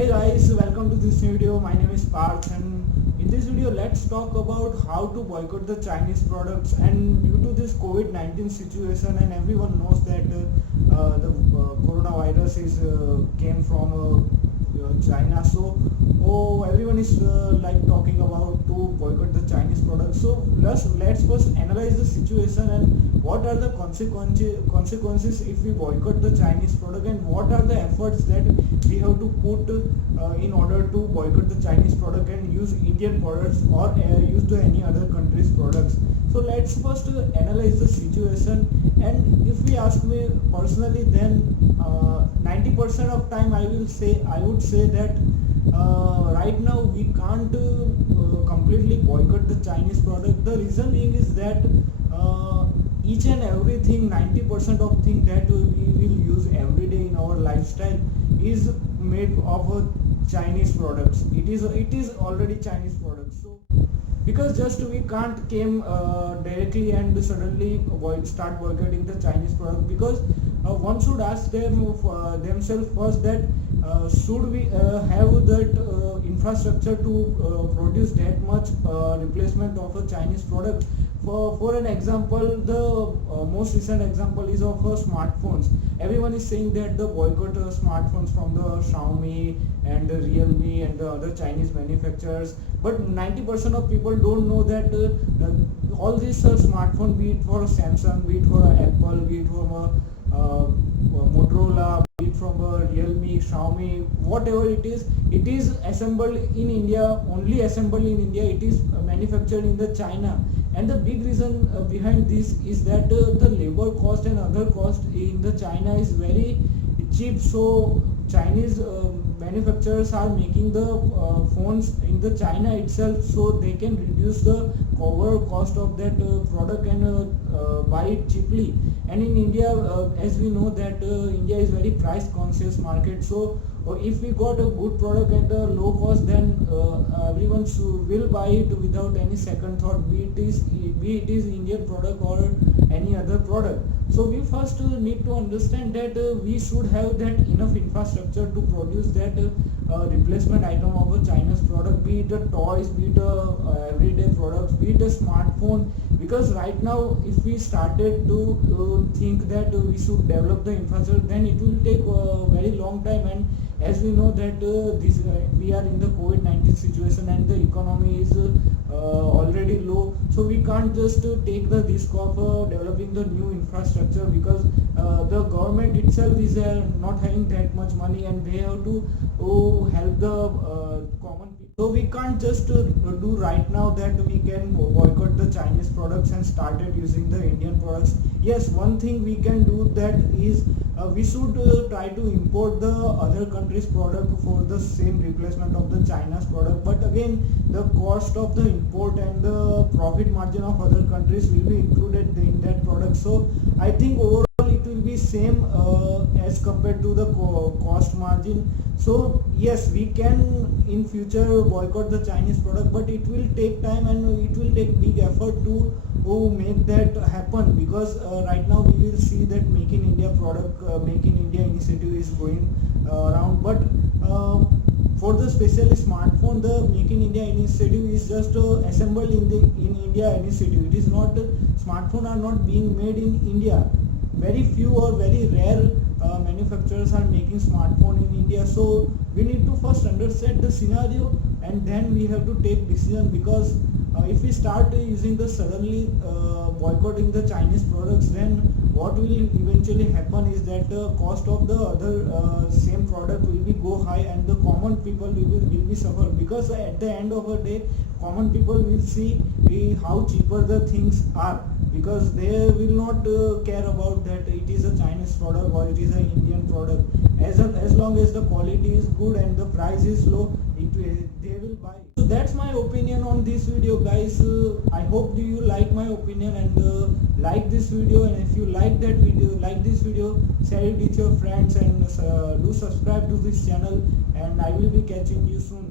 Hey guys, welcome to this new video. My name is Parth, and in this video let's talk about how to boycott the Chinese products. And due to this COVID-19 situation, and everyone knows that the coronavirus is came from China. So everyone is like talking about to boycott the Chinese products. So let's first analyze the situation and what are the consequences if we boycott the Chinese product, and what are the efforts that we have to put in order to boycott the Chinese product and use Indian products or use to any other country's products. So let's first analyze the situation, and if we ask me personally, then 90% of time I would say that right now we can't completely boycott the Chinese product. The reason being is that each and everything, 90% of thing that we will use every day in our lifestyle is made of Chinese products. It is already Chinese products. So because just we can't came directly and suddenly start boycotting the Chinese product, because one should ask themselves first that should we have that infrastructure to produce that much replacement of a Chinese product. For an example, the most recent example is of smartphones. Everyone is saying that the boycott smartphones from the Xiaomi and the Realme and the other Chinese manufacturers, but 90% of people don't know that all these smartphone, be it for Samsung, be it for Apple, be it from Motorola, be it from Realme, Xiaomi, whatever it is assembled in India, only assembled in India. It is manufactured in the China. And the big reason behind this is that the labor cost and other cost in the China is very cheap. So Chinese manufacturers are making the phones in the China itself, so they can reduce the overall cost of that product and buy it cheaply. And in India, as we know that India is very price conscious market. So if we got a good product at a low cost, then everyone will buy it without any second thought, be it is Indian product or any other product. So we first need to understand that we should have that enough infrastructure to produce that replacement item of a Chinese product, be it a toys, be it a everyday products, be it a smartphone. Because right now, if we started to think that we should develop the infrastructure, then it will take a very long time. And as we know that we are in the COVID-19 situation and the economy is already low, so we can't just take the risk of developing the new infrastructure, because the government itself is not having that much money, and they have to help the common people. So we can't just do right now that we can boycott the Chinese products and started using the Indian products. Yes, one thing we can do that is we should try to import the other country's product for the same replacement of the China's product. But again, the cost of the import and the profit margin of other countries will be included in that product. So I think overall it will be same as compared to the cost margin. So yes, we can in future boycott the Chinese product, but it will take time and it will take big effort to make that happen, because right now we will see that Make in India product, Make in India initiative is going around. But for the specially smartphone, the Make in India initiative is just assembled in India initiative. It is not, smartphone are not being made in India. Very few or very rare manufacturers are making smartphone in India. So we need to first understand the scenario, and then we have to take decision. Because if we start using the suddenly boycotting the Chinese products, then what will eventually happen is that the cost of the other same product will be go high, and the common people will be suffer. Because at the end of the day, common people will see how cheaper the things are, because they will not care about that it is a Chinese product or it is an Indian product. As long as the quality is good and the price is low, they will buy. So that's my opinion on this video, guys. I hope you like my opinion and like this video. And if you like this video, share it with your friends, and do subscribe to this channel. And I will be catching you soon.